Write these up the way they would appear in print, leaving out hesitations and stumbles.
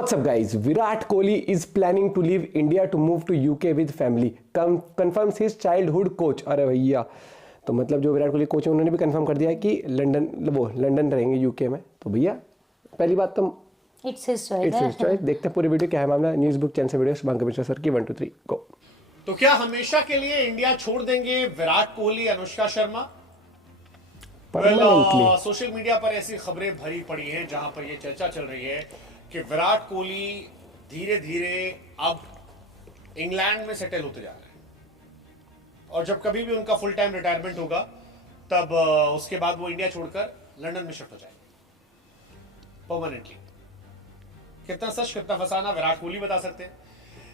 What's up guys? Virat Kohli is planning to leave India to move to UK with family. Confirms his childhood coach. अरे भैया, तो मतलब जो Virat Kohli coach है उन्होंने भी कंफर्म कर दिया है कि लंदन रहेंगे यूके में। तो भैया पहली बात तो इट्स हिज चॉइस। देखते हैं पूरी वीडियो क्या है मामला। न्यूज़ बुक चैनल से वीडियो बांका मिश्रा सर की 1 2 3 गो। तो क्या हमेशा के लिए इंडिया छोड़ देंगे विराट कोहली, अनुष्का शर्मा? सोशल मीडिया पर ऐसी खबरें भरी पड़ी हैं जहां पर यह चर्चा चल रही है कि विराट कोहली धीरे धीरे अब इंग्लैंड में सेटल होते जा रहे हैं और जब कभी भी उनका फुल टाइम रिटायरमेंट होगा तब उसके बाद वो इंडिया छोड़कर लंदन में शिफ्ट हो जाएंगे परमानेंटली। कितना सच कितना फसाना विराट कोहली बता सकते हैं,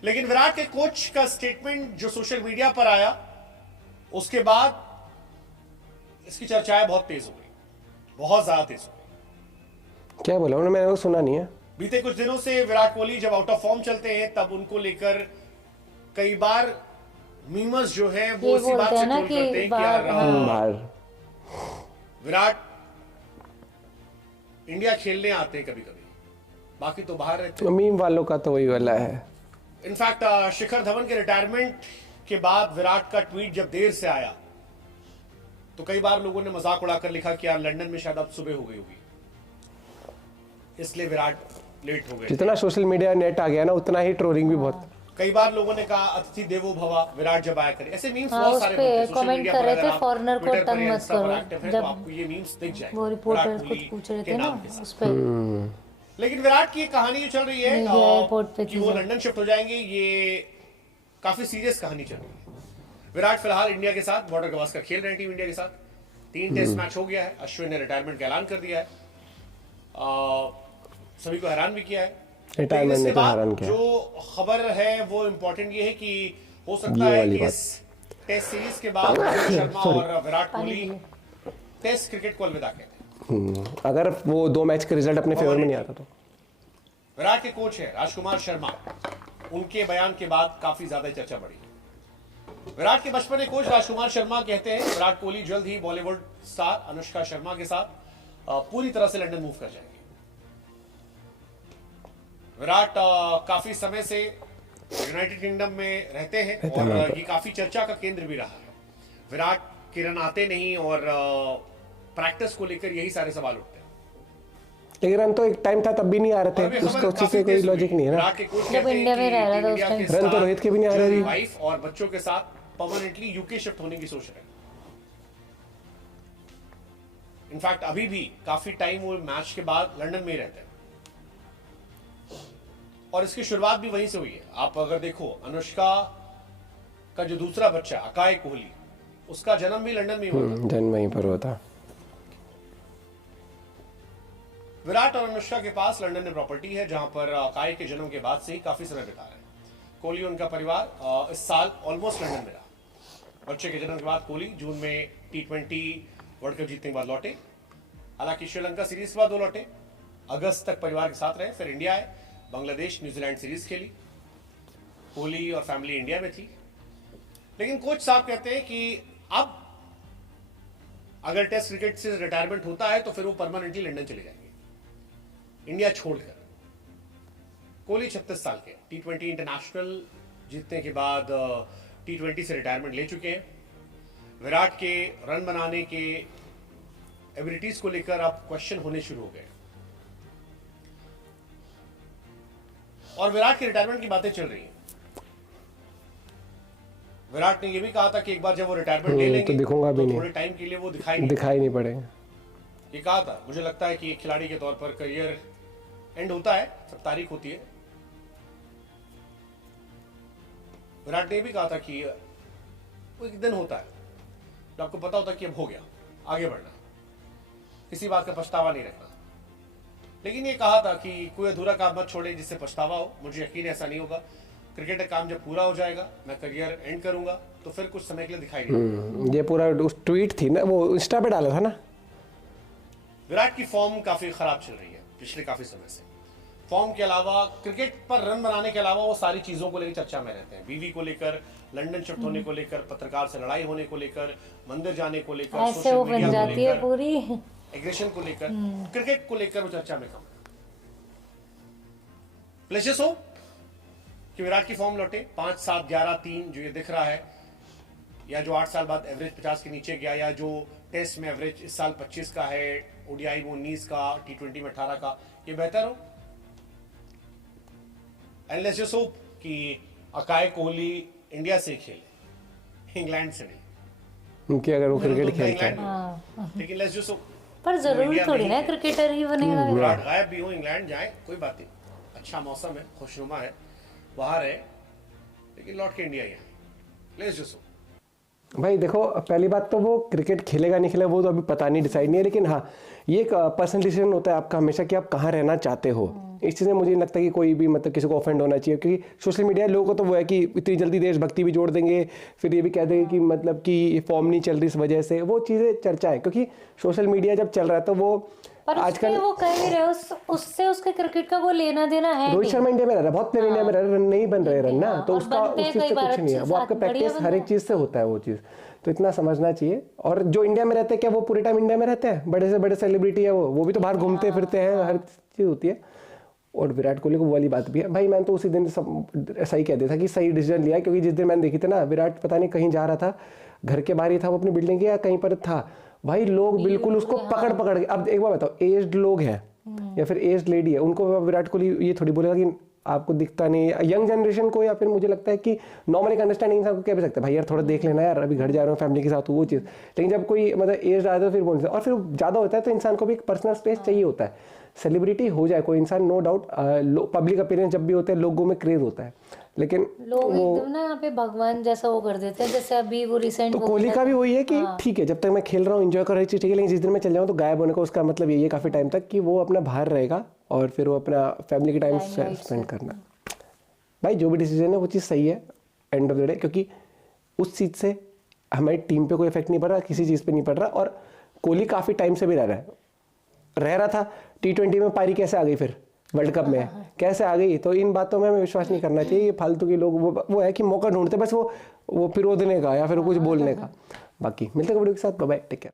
लेकिन विराट के कोच का स्टेटमेंट जो सोशल मीडिया पर आया उसके बाद इसकी चर्चाएं बहुत तेज हो गई, बहुत ज्यादा तेज हो गई। क्या बोला उन्होंने? मैंने वो सुना नहीं है। बीते कुछ दिनों से विराट कोहली जब आउट ऑफ फॉर्म चलते हैं तब उनको लेकर कई बार मीमर्स जो है वो इसी बात से ट्रोल करते हैं कि यार विराट इंडिया खेलने आते हैं कभी कभी, बाकी तो बाहर रहते हैं। मीम वालों का तो वही वाला है। इनफैक्ट शिखर धवन के रिटायरमेंट के बाद विराट का ट्वीट जब देर से आया तो कई बार लोगों ने मजाक उड़ाकर लिखा कि यार लंदन में शायद अब सुबह हो गई होगी, इसलिए विराट लेट हो गए। जितना सोशल मीडिया नेट आ गया ना उतना ही ट्रोलिंग भी बहुत। कई बार लोगों ने कहा अतिथि देवो भवा, विराट जब आया करे, ऐसे मीम्स बहुत सारे बनते हैं। कमेंट कर रहे थे फॉरेनर को तंग मत करो, जब आपको ये मीम्स दिख जाए वो रिपोर्टर कुछ पूछ रहे थे ना उस पे। लेकिन विराट की कहानी जो चल रही है कि वो लंदन शिफ्ट हो जाएंगे, ये काफी सीरियस कहानी चल रही है। विराट फिलहाल इंडिया के साथ बॉर्डर गवास्कर खेल रहे हैं टीम इंडिया के साथ। 3 टेस्ट मैच हो गया है, अश्विन ने रिटायरमेंट का ऐलान कर दिया है, सभी को हैरान भी किया है। रिटायरमेंट ने तो हैरान किया। जो खबर है वो इम्पोर्टेंट ये है कि हो सकता है कि इस टेस्ट सीरीज के बाद शर्मा और विराट कोहली टेस्ट क्रिकेट को अलविदा कहते हैं। अगर वो 2 मैच के रिजल्ट अपने फेवर में नहीं आता तो। विराट के कोच है राजकुमार शर्मा, उनके बयान के बाद काफी ज्यादा चर्चा बढ़ी। विराट के बचपन के कोच राजकुमार शर्मा कहते हैं विराट कोहली जल्द ही बॉलीवुड स्टार अनुष्का शर्मा के साथ पूरी तरह से लंदन मूव कर जाएंगे। विराट काफी समय से यूनाइटेड किंगडम में रहते हैं और ये काफी चर्चा का केंद्र भी रहा है। विराट के रन आते नहीं और प्रैक्टिस को लेकर यही सारे सवाल उठते हैं। लेकिन रन तो एक टाइम था तब भी नहीं आ रहे थे, उसका उसी से कोई लॉजिक नहीं है ना। विराट के कोच कहते हैं इंडिया में रह रहा था उस टाइम, रन तो रोहित के भी नहीं आ रहे थे। वाइफ और बच्चों के साथ परमानेंटली यूके शिफ्ट होने की सोच रहे हैं। इनफैक्ट अभी भी काफी टाइम वो मैच के बाद लंदन में ही रहते हैं और इसकी शुरुआत भी वहीं से हुई है। आप अगर देखो अनुष्का का जो दूसरा बच्चा अकाय कोहली, उसका जन्म भी लंदन में ही हुआ था। जन्म वहीं पर हुआ था। विराट और अनुष्का के पास लंदन में प्रॉपर्टी है जहां पर अकाय के जन्म के बाद से ही काफी समय बिता रहे हैं। कोहली उनका परिवार इस साल ऑलमोस्ट लंदन में रहा। बच्चे के जन्म के बाद कोहली जून में T20 वर्ल्ड कप जीतने के बाद लौटे। हालांकि श्रीलंका सीरीज के बाद वो लौटे, अगस्त तक परिवार के साथ रहे, फिर इंडिया आए, बांग्लादेश न्यूजीलैंड सीरीज खेली। कोहली और फैमिली इंडिया में थी। लेकिन कोच साहब कहते हैं कि अब अगर टेस्ट क्रिकेट से रिटायरमेंट होता है तो फिर वो परमानेंटली लंदन चले जाएंगे इंडिया छोड़कर। कोहली 36 साल के, T20 इंटरनेशनल जीतने के बाद T20 से रिटायरमेंट ले चुके हैं। विराट के रन बनाने के एबिलिटीज को लेकर अब क्वेश्चन होने शुरू हो गए और विराट के रिटायरमेंट की बातें चल रही हैं। विराट ने यह भी कहा था कि एक बार जब वो रिटायरमेंट ले लेंगे तो दिखूंगा भी नहीं, थोड़े टाइम के लिए वो दिखाई नहीं पड़ेगा। ये कहा था। मुझे लगता है कि एक खिलाड़ी के तौर पर करियर एंड होता है, सब तारीख होती है। विराट ने भी कहा था कि वो एक दिन होता है तो आपको पता होता है कि अब हो गया, आगे बढ़ना, किसी बात का पछतावा नहीं रखना। लेकिन ये कहा था कि कोई अधूरा काम मत छोड़े जिससे पछतावा हो। मुझे यकीन ऐसा नहीं होगा। क्रिकेट का काम जब पूरा हो जाएगा, मैं करियर एंड करूंगा तो फिर कुछ समय के लिए दिखाई नहीं। ये पूरा उस ट्वीट थी ना, वो इंस्टा पे डाला था ना। विराट की फॉर्म काफी खराब चल रही है पिछले काफी समय से। फॉर्म के अलावा क्रिकेट पर रन बनाने के अलावा वो सारी चीजों को लेकर चर्चा में रहते हैं। बीवी को लेकर, लंदन शिफ्ट होने को लेकर, पत्रकार से लड़ाई होने को लेकर, मंदिर जाने को लेकर, सोशल मीडिया को लेकर, पूरी एग्रेशन को लेकर, क्रिकेट को लेकर वो चर्चा में कम है। लेट्स होप कि विराट की फॉर्म लौटे 5, 7, 11, 3 जो ये दिख रहा है, या जो 8 साल बाद एवरेज 50 के नीचे गया, या जो टेस्ट में एवरेज इस साल 25 का है, ओडीआई में 19 का, T20 में 18 का, ये बेहतर हो। एंड लेट्स जस्ट होप कि अकाय कोहली इंडिया से खेले, इंग्लैंड से नहीं, क्योंकि अगर वो क्रिकेट खेलता है, हाँ लेकिन लेट्स जस्ट होप पर जरूरी थोड़ी ना क्रिकेटर ही बनेगा। विराट गायब भी हो, इंग्लैंड जाए, कोई बात नहीं, अच्छा मौसम है, खुशनुमा है, बाहर है, लेकिन लौट के इंडिया ही है। Let's just hope. भाई देखो, पहली बात तो वो क्रिकेट खेलेगा नहीं खेलेगा वो तो अभी पता नहीं, डिसाइड नहीं है, लेकिन हाँ ये एक पर्सनल डिसीजन होता है आपका हमेशा कि आप कहाँ रहना चाहते हो। इस चीज़ में मुझे नहीं लगता कि कोई भी मतलब किसी को ऑफेंड होना चाहिए, क्योंकि सोशल मीडिया लोगों को तो वो है कि इतनी जल्दी देशभक्ति भी जोड़ देंगे, फिर ये भी कह देंगे कि मतलब कि फॉर्म नहीं चल रही इस वजह से, वो चीज़ें चर्चा है, क्योंकि सोशल मीडिया जब चल रहा है तो वो पर आजकल वो कह भी रहे उससे उसके क्रिकेट का वो लेना देना है रोहित शर्मा इंडिया में रह रहा है, बहुत प्लेयर इंडिया में रह रहे, रन नहीं बन रहे रन ना, तो और उसका बनते उस चीज़ से कुछ नहीं है, वो आपका प्रैक्टिस हर एक चीज़ से होता है वो चीज़, तो इतना समझना चाहिए। और जो इंडिया में रहते हैं क्या वो पूरे टाइम इंडिया में रहते हैं, बड़े से बड़े सेलिब्रिटी है वो भी तो बाहर घूमते फिरते हैं, हर चीज़ होती है। और विराट कोहली को वो वाली बात भी है भाई, मैंने तो उसी दिन सब सही कह दिया था कि सही डिसीजन लिया, क्योंकि जिस दिन मैंने देखी थी ना विराट पता नहीं कहीं जा रहा था, घर के बाहर ही था वो अपनी बिल्डिंग के या कहीं पर था, भाई लोग बिल्कुल उसको पकड़ पकड़ के, अब एक बार बताओ एज्ड लोग हैं या फिर एज्ड लेडी है, उनको विराट कोहली ये थोड़ी बोलेगा कि आपको दिखता नहीं, यंग जनरेशन को, या फिर मुझे लगता है कि नॉर्मल एक अंडरस्टैंडिंग इंसान को कह भी सकता है भाई यार थोड़ा देख लेना यार, अभी घर जा रहा हूँ फैमिली के साथ, वो चीज़। लेकिन जब कोई मतलब एज आता है फिर बोल सकते, और फिर ज़्यादा होता है तो इंसान को भी एक पर्सनल स्पेस चाहिए होता है। सेलिब्रिटी हो जाए कोई इंसान नो डाउट, पब्लिक अपीयरेंस जब भी होते हैं लोगों में क्रेज होता है, लेकिन लोग एकदम ना यहाँ पे भगवान जैसा वो कर देते हैं, जैसे अभी वो रिसेंट तो कोहली का भी वही है कि ठीक है जब तक मैं खेल रहा हूँ एंजॉय कर रही चीज़ ठीक है, लेकिन जिस दिन मैं चल जाऊँ तो गायब होने का उसका मतलब यही है काफ़ी टाइम तक कि वो अपना बाहर रहेगा और फिर वो अपना फैमिली के टाइम स्पेंड करना। भाई जो भी डिसीजन है वो चीज़ सही है एंड ऑफ द डे, क्योंकि उस चीज़ से हमारी टीम पे कोई इफेक्ट नहीं पड़ रहा, किसी चीज़ पे नहीं पड़ रहा, और कोहली काफ़ी टाइम से भी रह रहा था। T20 में पारी कैसे आ गई, फिर वर्ल्ड कप में कैसे आ गई, तो इन बातों में हमें विश्वास नहीं करना चाहिए। ये फालतू के लोग वो है कि मौका ढूंढते बस वो पिरोदने का या फिर कुछ बोलने का। बाकी मिलते हैं वीडियो के साथ, बाय बाय, टेक केयर।